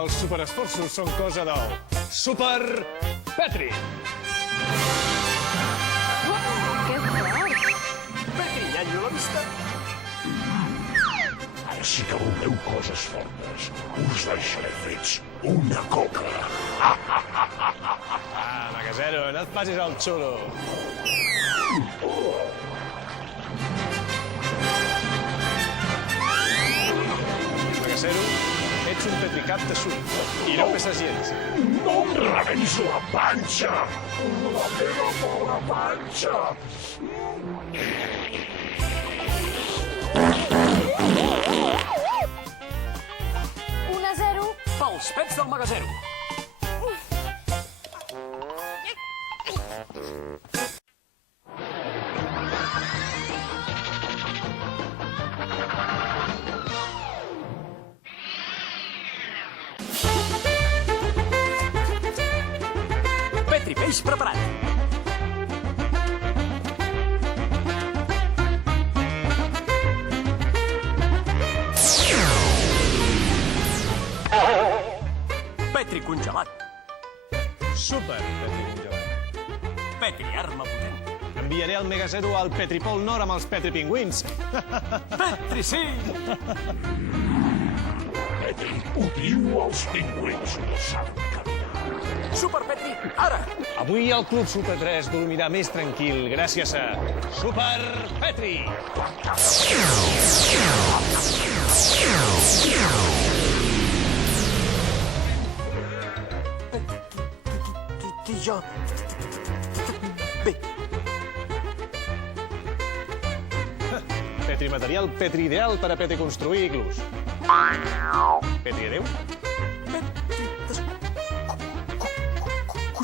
els superesforços són cosa del Super Petri. Que fort! Petri, nyanyo la vista. Ara sí que veureu coses fortes. Us deixaré fets una coca. Magasero, no et passis al xulo. Magasero, ets un petricat de suc i no pesses gens. No em rebis la panxa! La meva pobra panxa! 1-0. Pels pets del Magasero. Petri, peix preparat. Petri congelat. Super Petri congelat. Petri, arma potent. Enviaré el Megasero al Petripol Nord amb els Petri Pingüins. Petri, sí! Petri, ho diu als pingüins, no saben caminar. Super Petri, ara! Avui el Club Super 3 dormirà més tranquil gràcies a Super Petri. I jo... Bé, Petri material, Petri ideal per a Petri construir iglús. Petri adéu.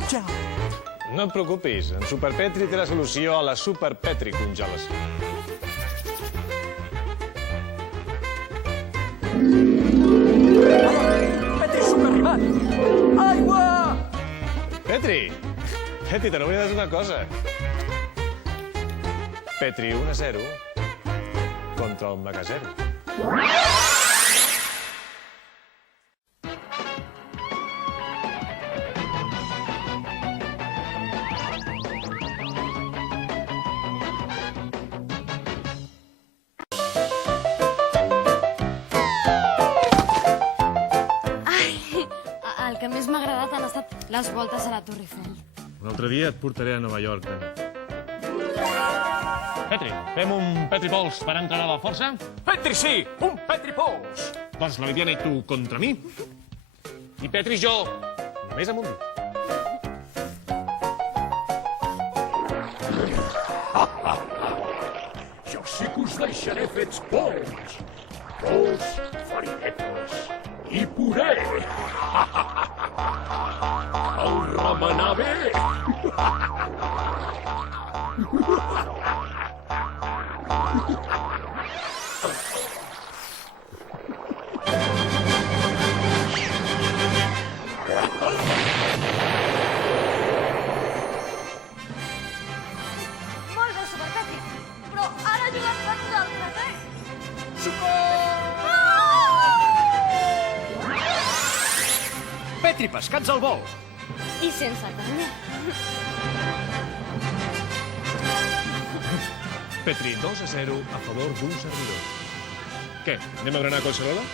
congelat. No et preocupis, en Super Petri té la solució a la Super Petri congelació. Petri superrimat! Aigua! Petri! Petri, te n'oblides una cosa. Petri 1-0 contra el Magasero. El que més m'ha agradat han estat les voltes a la Torre Eiffel. Un altre dia et portaré a Nova York, nen. Petri, fem un Petri Pols per entrenar la força? Petri, sí! Un Petri pols! Doncs la Viviana i tu contra mi. I Petri i jo, només amb un dit. Jo sí que us deixaré fets pols. Pols, farinetes i puré. El remenar bé. Molt bé, Super Petri, però ara juguem per nosaltres, eh? Petri, pescats al vol! I sense canya. Petri 2-0 a favor d'un servidor. Què, anem a berenar a Collserola?